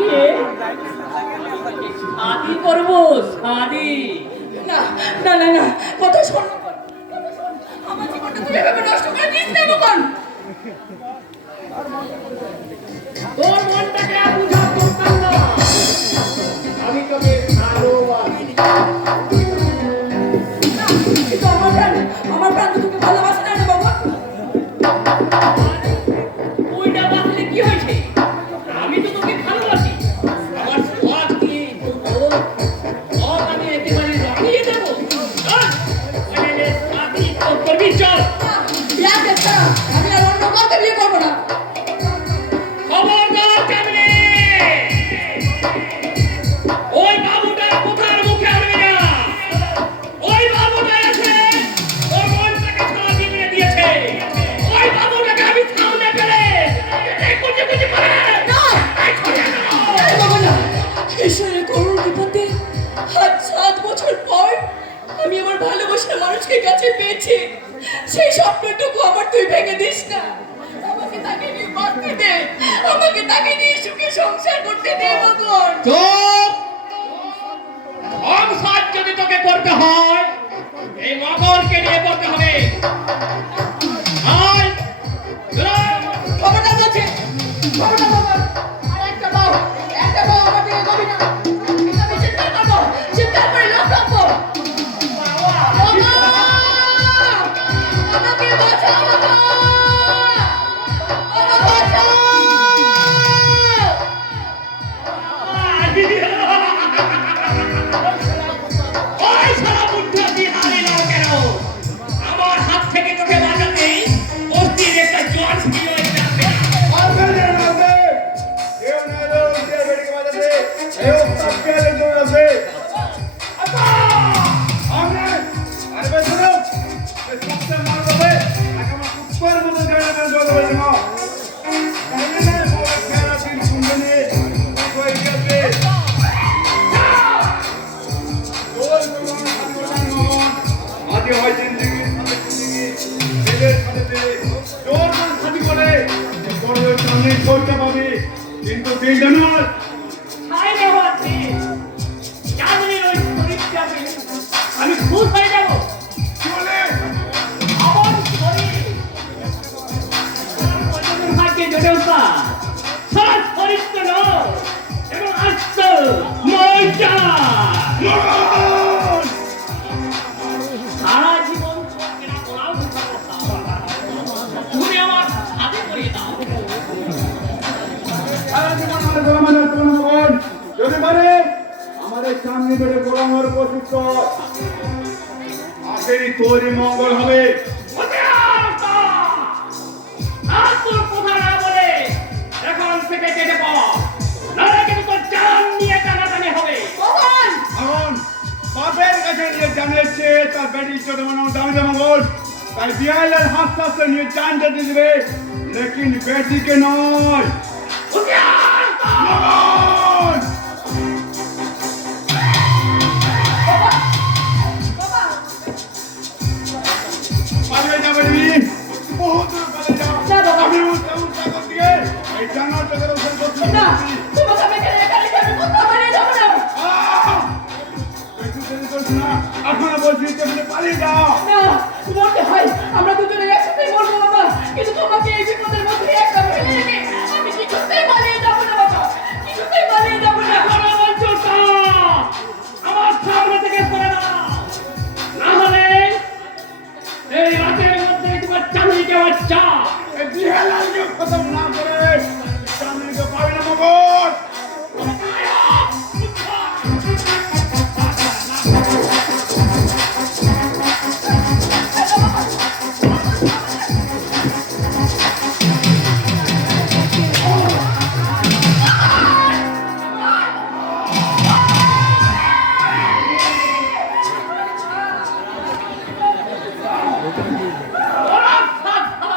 রে শাদি করবো শাদি না না না না কথা শোন আমার জীবনটা তুই এভাবে নষ্ট করে দিস না মকন তোর মনটাকে আর বুঝা করতাম না আমি তোকে ভালোবাসি কিন্তু আমার প্রাণ তো তোকে ভালোবাসে না রে বাবা ওইটা বাঁচলে কি হয়েছে আমি তো তোকে ভালোবাসি আমার সোহাগ দিয়ে তোর আমি একেবারে রাখিয়ে দেবো শাদি তো করবি চল বিয়া দেখতা আমি আর অন্য কাউকে বিয়ে করবো না খবরদার কামলে ওই বাবুটা কোথার মুখে আনবে না ওই বাবুটা আছে ওর মনটাকে ছাড়া দিয়ে দিয়েছে ওই বাবুটাকে আমি সামনে পেলে এই কুচি কুচি করে না এই করে দাও আরে বাবা না ঈশ্বরের করুণ কৃপাতে আজ 7 বছর পর আমি আমার ভালোবাসার মানুষকে কাছে পেয়েছি সেই স্বপ্নটুকু আমার তুই ভেঙে দিস না আমাকে তাকে নিয়ে বাঁচতে দে আমাকে তাকে নিয়ে সুখে সংসার করতে দে ভগবান চুপ সংসার যদি তোকে করতে হয় এই মগনকে নিয়ে করতে হবে আয় খবরটা বলছে খবরটা বাবা আর একটা বাউ আমার দিকে গবি না আমি চিৎকার করবো চিৎকার করে লোক রাখবো বাবা আমাকে বাঁচাও বাবা বাবা বাঁচাও ওই সারা বুদ্ধা বিহারি নাও কেন আমার হাত থেকে তোকে বাঁচাতে অস্থির একটা জ্বর ছিল কিন্তু দিন আমি খুশ হয়ে যাবো আমার শরীর ভাগ্যে জোটে উঠা সারা শরীর তো নয় এবং আস্ত মজা সারা জীবন তোমাকে না করাও তুমি আমার সাথে করিয়ে দাও যদি পারে আমাদের সামনে ধরে গোলামের প্রসিদ্ধ আখেরি তৈরি মঙ্গল হবে আর তোর কথা না বলে এখন থেকে কেটে পড় নাহলে কিন্তু তোর জান নিয়ে টানাটানি হবে ভগবান এখন বাপের কাছে নিয়ে জানিয়েছে তার বেটির ছোট মানুষ দামি মঙ্গল তাই বিয়ালের হাত হাতে নিয়ে জান যেতে দেবে লেকিন বেটিকে নয় মঙ্গল! পালিয়ে যাবে নি বহুত দূর পালিয়ে যাও না বাবা। আমি উঠতে করতে এই জানার টাকার ওপর করতে না তোমাকে আমি এখানে একা রেখে আমি কোথাও বেরিয়ে যাবো না এখনো বলছি তুমি পালিয়ে যাও না মরতে হয় আমরা দুজনে একসাথে মরবো বাবা কিন্তু তোমাকে এই বিপদের মধ্যে একা ফেলে রেখে আমি কিছুতেই পালিয়ে যাবো না বাবা কিছুতেই পালিয়ে যাবো না এখনো বলছো তো? আমার সামনে থেকে সরে দাও না হলে এই রাতের মধ্যে তোমার চাকরিকে বাচ্চা এই বিহালালকে খতম না করে চাঁদনিকে পাবে না মগর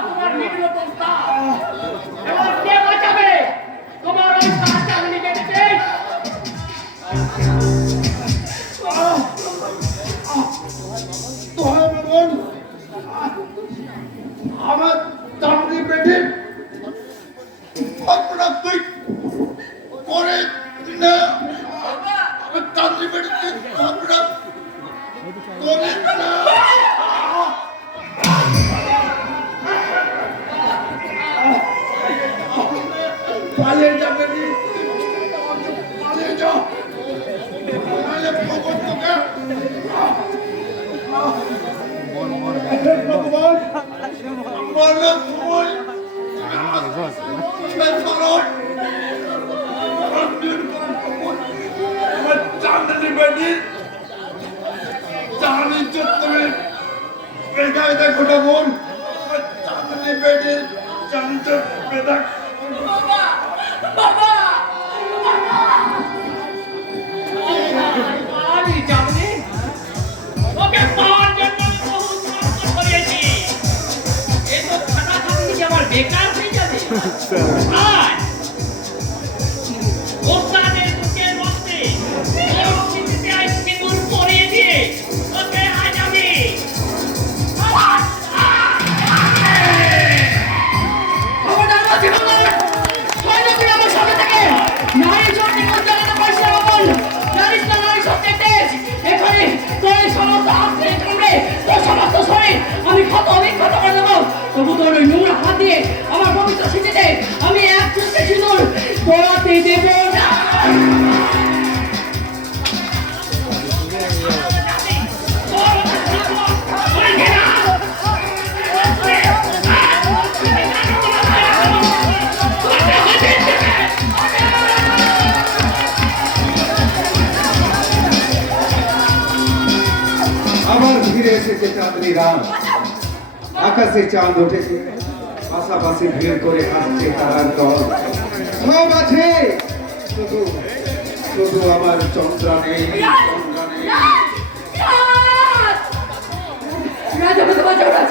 তোমার ভিডিও পোস্টার এবার কে বাঁচাবে তোমার ওই চাকরিকে দেখে আমার চাঁদনি পেটে আপনারা তুই করে না আমি চাকরি পেয়েছি আমরা করে না পালিয়ে যাবে নি পালিয়ে যাও নাহলে পকর তোকে ভগবান বলো তুমি চাঁদনি বেটি চাঁদনি চত্বরে বেগায় দেখো না বোন চাঁদনি বেটি চাঁদনি চত্বরে দেখ বাবা বাবা আমি জানি ওকে পাওয়ার জন্য আমি বহু কষ্ট করেছি এ তো খানা খাবি যে আমার বেকার হয়ে যাবে আর ওস্তাদের বুকের মধ্যে ওর স্মৃতিতে আজ সিঁদুর পরিয়ে দিয়ে ওকে আজ আমি খবরদার বাজে বাবা ভয় না করে আমার সামনে থেকে নারী শক্তি পরিচালনা করছে আমল জানিস না নারী শক্তির দেশ এখানে তোর এই সমস্ত হাতে কামড়ে তোর সমস্ত শরীর আমি ক্ষত অবিক্ষত করে দেবো তবু তোর ওই নোংরা হাত দিয়ে আমার পবিত্র স্মৃতিতে আমি এক চুটকে সিঁদুর পড়াতে দেব না আবার ফিরে এসেছে চাঁদনি রাত আকাশে চাঁদ উঠেছে পাশাপাশি ভিড় করে আসছে তারার দল সব আছে শুধু শুধু আমার চন্দ্রা নেই চন্দ্রা নেই রাজ আমাকে বাঁচাও রাজ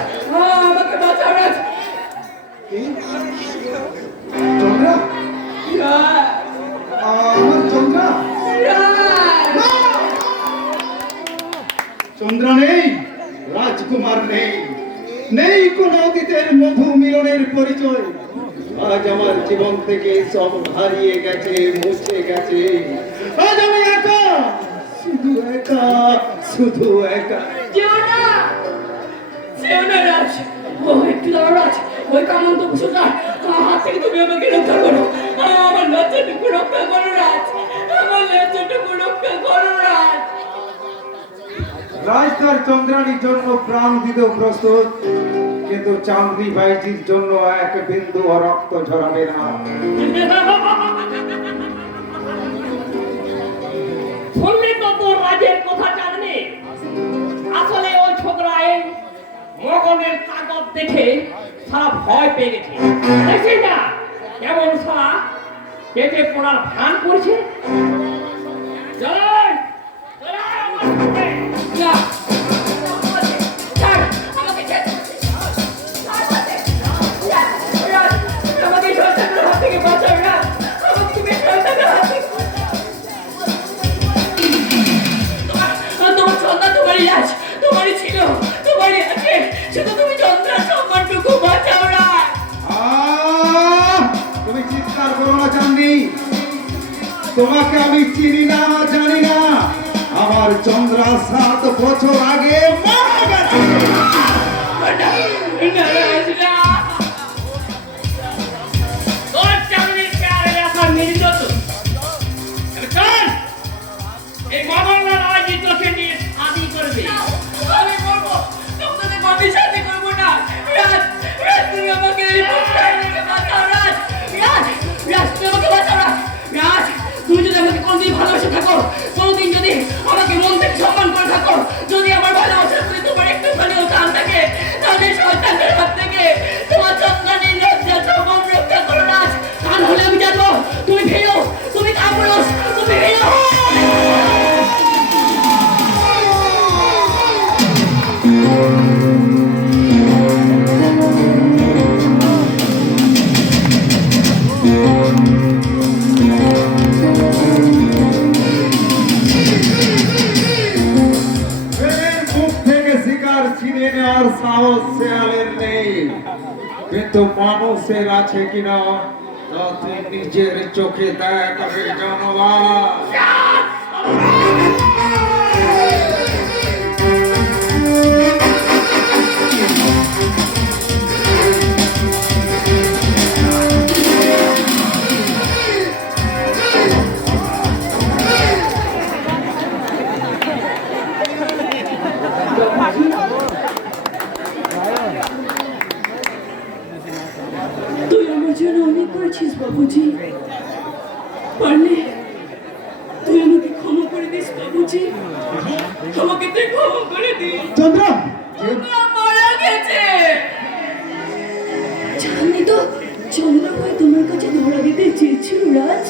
আমাকে বাঁচাও রাজ কি? চন্দ্রা আমার চন্দ্রা চন্দ্রা নেই রাজকুমার নেই নেই কোন অতীতের মধু মিলনের পরিচয় আজ আমার জীবন থেকে সব হারিয়ে গেছে মুছে গেছে আজ আমি একা শুধু একা শুধু একা রাজ ও একটু দাঁড়াও রাজ ওই কামন্ত কুসুমটা হাত থেকে তুমি আমাকে রক্ষা করো আমার লজ্জাটুকু রক্ষা করো রাজ আমার লজ্জাটুকু রক্ষা করো রাজ রাজ তার চন্দ্রানীর জন্য প্রাণ দিতেও প্রস্তুত কিন্তু চাঁদনি ভাইজির জন্য এক বিন্দু রক্ত ঝরাবে না শুনলি তো তোর রাজের কথা জাননি আসলে ওই ছোকরায় মগনের তাকত দেখে সারা ভয় পেয়ে গেছে দেখছিস না কেমন সারা পেটে পড়ার ভান করছে জয় চলে আয় আমার সাথে। না ছাড় আমাকে ছেড়ে দে। ছাড় আমাকে। রাজ, আমাকে এই শয়তানের হাত থেকে বাঁচাও রাজ আমাকে তুমি এই শয়তানের হাত থেকে তোমার সন্তান তোমারই রাজ তোমারই ছিল তোমারই আছে শুধু তুমি চন্দ্রার সম্মানটুকু বাঁচাও রাজ তুমি চিৎকার করো না চাঁদনি তোমাকে আমি চিনি না জানি না আমার চন্দ্রা 7 বছর আগে মারা গেছে রাজ না তোর চাকরির প্যারে এখন মিলিত তো চল এই মগনরা রাজি তোকে নিয়ে শাদি করবে আমি করবো তোমাদের আমি সাথে করবো না রাজ রাজ তুমি আমাকে এই মুখটাই থেকে বাঁচাও রাজ রাজ রাজ তুমি আমাকে বাঁচাও রাজ রাজ তুমি যদি আমাকে কোনদিন ভালোবেসে থাকো কোনদিন যদি আমাকে মন থেকে সম্মান করে থাকো যদি আমার ভালোবাসার প্রতি তোমার একটু খানিও টান থাকে তাহলে শয়তানের হাত থেকে তোমার চন্দ্রানীর লজ্জা সম্মান রক্ষা করো রাজ তা হলে আমি জানবো তুমি ভেড়ো তুমি কাপুরুষ তুমি ভেড়ো প্রেমের মুখ থেকে শিকার ছিনিয়ে নেওয়ার সাহস শেয়ালের নেই কিন্তু মানুষের আছে কিনা তা তুই নিজের চোখে দেখ আগে জনবাদ। তুই আমার জন্য অনেক করেছিস বাবুজি, পারলে তুই আমাকে ক্ষমা করে দিস বাবুজি, আমাকে তুই ক্ষমা করে দিস। চন্দ্র চন্দ্র মারা গেছে। চাঁদনি তো চন্দ্র ভাই তোমার কাছে ধরা দিতে চেয়েছিল রাজ,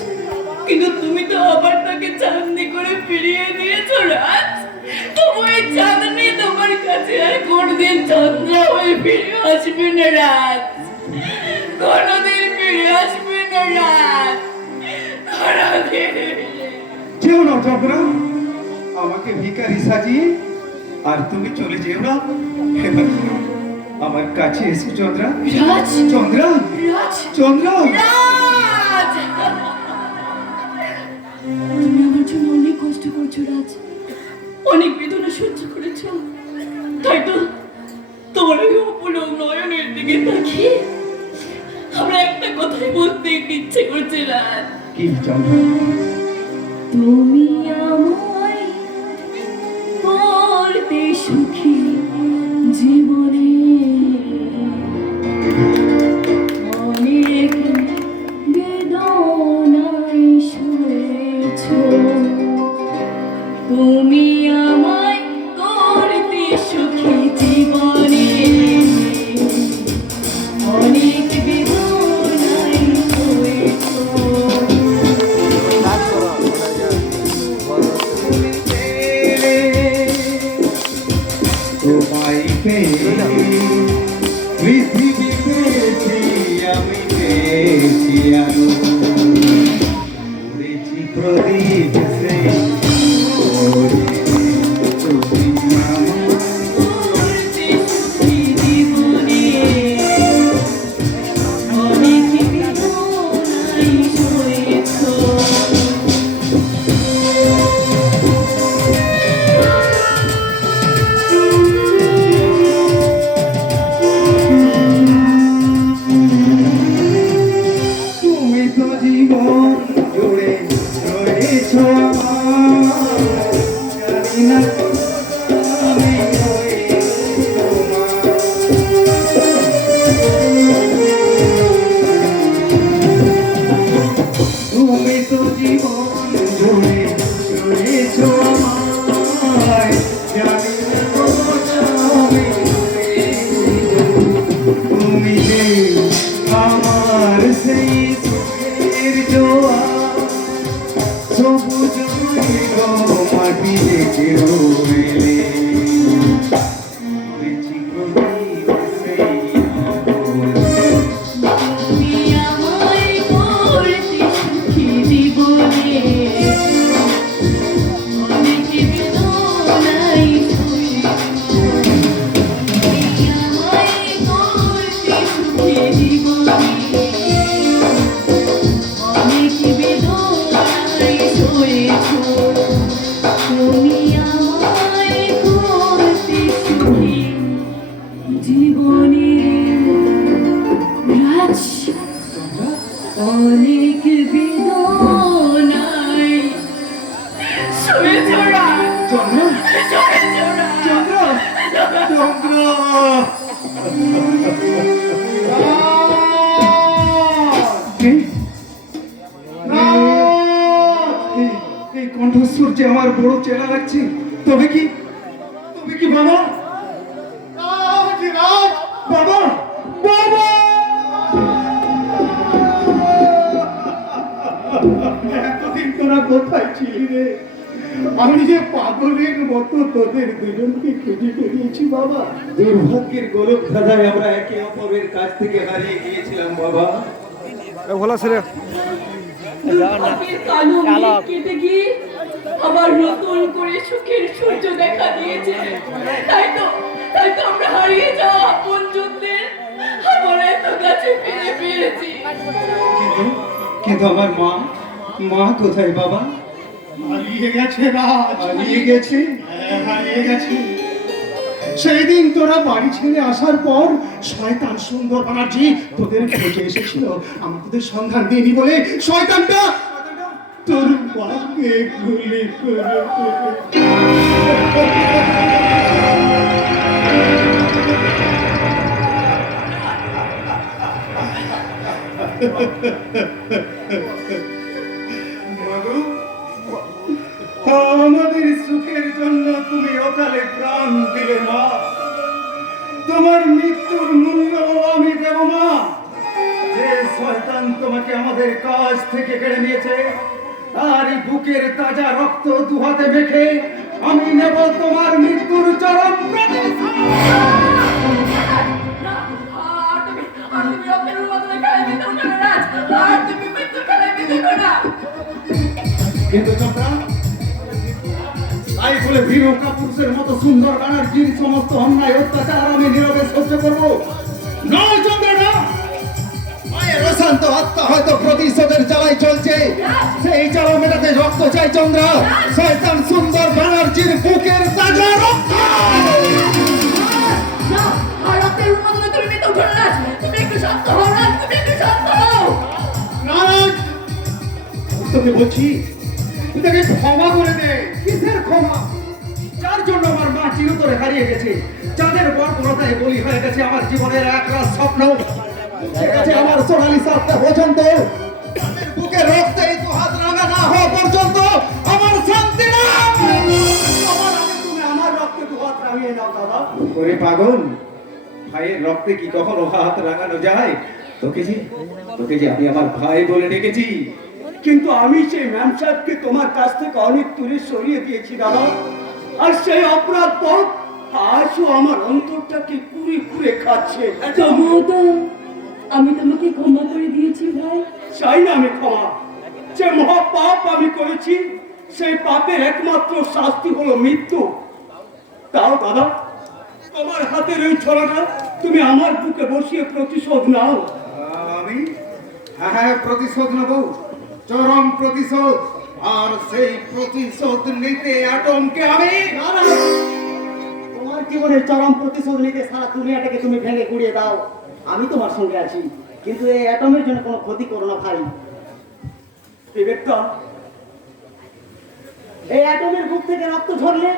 কিন্তু তুমি তো আবার তাকে চাঁদনি করে ফিরিয়ে দিয়েছো রাজ। তবু এই চাঁদনি তোমার কাছে আর কোনদিন চন্দ্র হয়ে ফিরে আসবে না রাজ, কোনদিন ফিরে আসবে না রাজ, কোনদিন। যেও না চন্দ্র, আমাকে ভিখারি সাজিয়ে আর তুমি চলে যেও না। এবার আমার কাছে এসো চন্দ্র। রাজ, চন্দ্র, রাজ, চন্দ্র। রাজ, তুমি আমার জন্য অনেক কষ্ট করছো রাজ, অনেক বেদনা সহ্য করেছো, তাই তো তোমার ওই অপলক নয়নের দিকে তাকিয়ে আমরা একটা কথাই বলতে ইচ্ছে করছে রাজ। কি চন্দ্র? তুমি আমায় করতে সুখী জীবনে, অনেক বেদনায় শুয়েছো। তুমি আমায় করতে সুখী জীবনে, অনেক বেদনায় শুয়েছো। তোমায় পেয়ে পৃথিবী পেয়েছি, আমি পেয়েছি আলো, উড়েছি প্রদীপ সেই ওরে, তুমি আমার করতে সুখী জীবনে, অনেক বেদনায় শুয়েছো। তুমি তো জীবন জুড়ে রয়েছ আমার, জানি না আমি হয়েছি তোমার। তুমি তো জীবন জুড়ে রয়েছ আমার, জানি না আমি হয়েছি তুমি যে আমার সেই সুখের জোয়ার, সবুজ হইল মাটি রেখে রইলে, হয়েছি প্রদীপ সেই আলোয়। তুমি আমায় করতে সুখী জীবনে, অনেক বেদনায় শুয়েছো। তুমি আমায় করতে সুখী জীবনে, অনেক বেদনায় শুয়েছো। তুমি আমায় করতে সুখী জীবনে, রাজ, অনেক বেদনায় শুয়েছো রাজ, চন্দ্র, শুয়েছো রাজ। চন্দ্র, চন্দ্র। এই কণ্ঠস্বর যে আমার বড় চেনা লাগছে। তবে কি বাবা? বাবা, বাবা! এতদিন তোরা কোথায় ছিলি রে? আমি যে পাগলের মতো তোদের দুজনকে খুঁজে বেরিয়েছি বাবা। দুর্ভাগ্যের গোলক ধাঁধায় আমরা একে অপরের কাছ থেকে হারিয়ে গিয়েছিলাম বাবা। দুর্ভাগ্যের কালো মেঘ কেটে গিয়ে আবার নতুন করে সুখের সূর্য দেখা দিয়েছে। তাই তো আমরা হারিয়ে যাওয়া আপনজনদের আবার এক তোর কাছে ফিরে পেয়েছি। কিন্তু কিন্তু আমার মা মা কোথায় বাবা? হারিয়ে গেছে রাজ, হারিয়ে গেছে? হ্যাঁ, হারিয়ে গেছে। সেই দিন তোরা বাড়ি ছেড়ে আসার পর শয়তান সুন্দর ব্যানার্জি তোদের খোঁজে এসেছিল। আমি তোদের সন্ধান দিইনি বলে শয়তানটা তোর বাপকে গুলি করে মধু, আমাদের সুখের জন্য তুমি অকালে প্রাণ দিলে মা। তোমার মৃত্যুর মূল্য আমি দেব মা। যে শয়তান তোমাকে আমাদের কাছ থেকে কেড়ে নিয়েছে তার বুকের তাজা রক্ত দুহাতে মেখে আমি নেব তোমার মৃত্যুর চরম প্রতিশোধ। না, আর তুমি রক্তের বদলে খেলায় মেতে উঠো না রাজ। আর তুমি মৃত্যুর খেলায় মেতে উঠো না। কিন্তু চন্দ্রা, তাই বলে ভীম কাপুরুষের মতো সুন্দর ব্যানার্জির সমস্ত অন্যায় অত্যাচার আমি নীরবে সহ্য করবো? নয় চন্দ্রা, না। মায়ের অশান্ত আত্মা হয়তো প্রতিশোধের জ্বালায় চলছে, সেই জ্বালা মেটাতে রক্ত চাই চন্দ্রা। শয়তান সুন্দর ব্যানার্জির বুকের তাজা রক্ত। না, আর রক্তের বদলে তুমি মেতে উঠো না রাজ। তুমি একটু শান্ত হও রাজ, তুমি একটু শান্ত হও। নারাজ, তোকে বলছি তাকে ক্ষমা করে দে। কিসের ক্ষমা? যার জন্য আমার মা চিরতরে হারিয়ে গেছে, যাদের বর্বরতায় বলি হয়ে গেছে আমার জীবনের এক রাত স্বপ্ন, সে গেছে আমার সোনালি সাতটা পর্যন্ত। তাদের বুকে রক্তে এই তো হাত রাঙা না হওয়া পর্যন্ত আমার শান্তি না। আমার আগে তুমি আমার রক্তে দু হাত রাঙিয়ে নাও দাদা। ওরে পাগল, ভাইয়ের রক্তে কি কখনো হাত রাঙানো যায়? তোকে যে আমি আমার ভাই বলে ডেকেছি, কিন্তু আমি সেই ম্যাম সাহেবকে তোমার কাছ থেকে অনেক দূরে সরিয়ে দিয়েছি দাদা। আর সেই অপরাধ পথ আজও আমার অন্তরটাকে কুড়ে কুড়ে খাচ্ছে। তবুও তো আমি তোমাকে ক্ষমা করে দিয়েছি ভাই। চাই না আমি ক্ষমা। যে মহা পাপ আমি করেছি, সেই পাপের একমাত্র শাস্তি হলো মৃত্যু। তাও দাদা, তোমার হাতের ওই ছড়াটা তুমি আমার বুকে বসিয়ে প্রতিশোধ নাও। আমি? হ্যাঁ, প্রতিশোধ নেব, চরম প্রতিশোধ। আর সেই প্রতিশোধ নিতে অ্যাটমকে আমি। তোমার জীবনের চরম প্রতিশোধ নিতে সারা দুনিয়াটাকে তুমি ভেঙে গুড়িয়ে দাও, আমি তোমার সঙ্গে আছি। কিন্তু এই অ্যাটমের জন্য কোনো ক্ষতি করো না ভাই। বিবেকটা, এই অ্যাটমের বুক থেকে রক্ত ঝরলে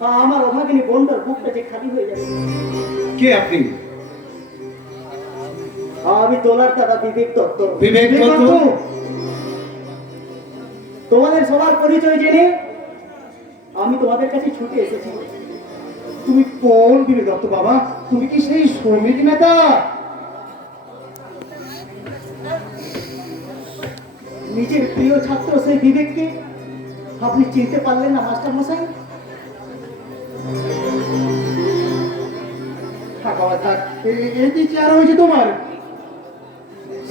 বা আমার অভাগিনী বোনটার বুকটা যে খালি হয়ে যাবে। কে আপনি? আমি তোলার দাদা বিবেক দত্ত। বিবেক দত্ত? তোমাদের সবার পরিচয় জেনে আমি তোমাদের কাছে ছুটে এসেছি। তুমি কোন বিবেক দত্ত বাবা? তুমি কি সেই শ্রমিক নেতা? নিজের প্রিয় ছাত্র সেই বিবেককে আপনি চিনতে পারলেন না মাস্টার মশাই? থাক বাবা থাক, এই কি চেহারা হয়েছে তোমার?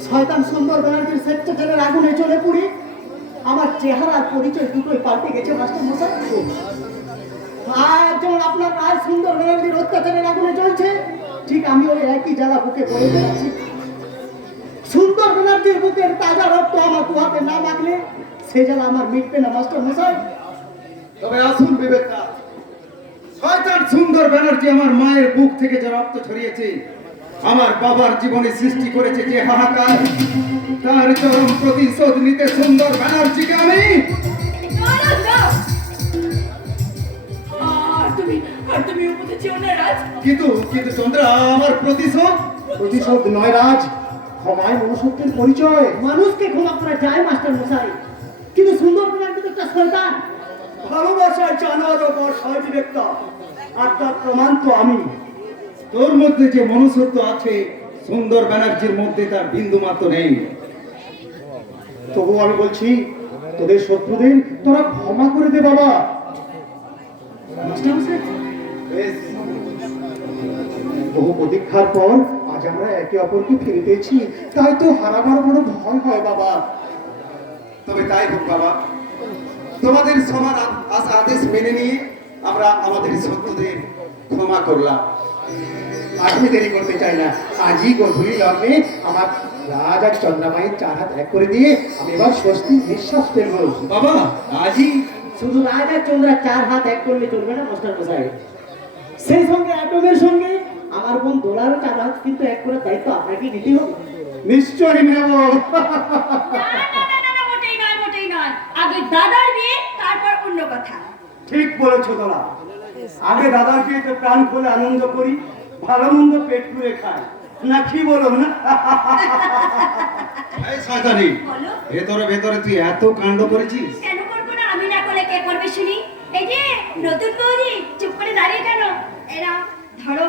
শয়তান সুন্দর ব্যানার্জির স্বেচ্ছাচারের আগুনে চলে পুড়ে আমার চেহারা আর পরিচয় দুটোই পাল্টে গেছে মাস্টার মশাই। আর যেমন আপনার রায় সুন্দর ব্যানার্জির অত্যাচারের আগুনে চলছে, ঠিক আমি ওই একই জ্বালা বুকে পড়ে বেড়াচ্ছি। সুন্দর ব্যানার্জির বুকের তাজা রক্ত আমার দুহাতে না মাখলে সে জ্বালা আমার মিটবে না মাস্টার মশাই। তবে আসুন বিবেকটা, শয়তান সুন্দর ব্যানার্জি আমার মায়ের বুক থেকে যে রক্ত ছড়িয়েছে, আমার বাবার জীবনে সৃষ্টি করেছে যে হাহাকার, তার চরম প্রতিশোধ নিতে সুন্দর ব্যানার্জিকে আমি। না, না, না। আর তুমি উপরে চেও না রাজ। কিন্তু চন্দ্রা, আমার প্রতিশোধ। প্রতিশোধ নয় রাজ, ক্ষমায় মনুষ্যত্বের পরিচয়। মানুষকে ক্ষমা করা যায় মাস্টার মশাই, কিন্তু সুন্দর ব্যানার্জি তো একটা শয়তান। ভালোবাসায় জানার ওপর সহজ বিবেকটা, আর তার প্রমাণ তো আমি। তোর মধ্যে যে মনুষ্যত্ব আছে, সুন্দর ব্যানার্জির মধ্যে তার বিন্দু মাত্র নেই। তবু আমি বলছি, তোদের শত্রুদের তোরা ক্ষমা করে দে বাবা। মাস্টার মশাই, বেশ, বহু প্রতীক্ষার পর আজ আমরা একে অপরকে ফিরে পেয়েছি, তাই তো হারাবার বড় ভয় হয় বাবা। তবে তাই হোক বাবা, তোমাদের সমান আদেশ মেনে নিয়ে আমরা আমাদের শত্রুদের ক্ষমা করলাম। আমি দেরি করতে চাই না। আজই গধূলি লগ্নে আমার রাজ আর চন্দ্রামায়ের 4 হাত এক করে দিয়ে আমি এবার স্বস্তির নিঃশ্বাস ফেলবো। বাবা আজই শুধু রাজ আর চন্দ্রা 4 হাত এক করলে চলবে না মাস্টার মশাই, সেই সঙ্গে অ্যাটমের সঙ্গে আমার বোন দোলারও 4 হাত কিন্তু এক করে দায়িত্ব আপনাকে নিতে হবে। নিশ্চয়ই নেব। না, মোটেই নয়, মোটেই নয়। আগে দাদার বিয়ে, তারপর অন্য কথা। ঠিক বলেছো তোরা, আগে দাদার বিয়েতে প্রাণ খুলে আনন্দ করি, ভালো মন্দ পেট পুড়ে খাই, না কি বলো না? এই শয়তানি, বলো। ভেতরে ভেতরে তুই এত কাণ্ড করেছিস। কেন করবো না? আমি না করলে কে করবে শুনি? এই যে নতুন বৌদি, চুপ করে দাঁড়িয়ে কেন? এরা ধরো।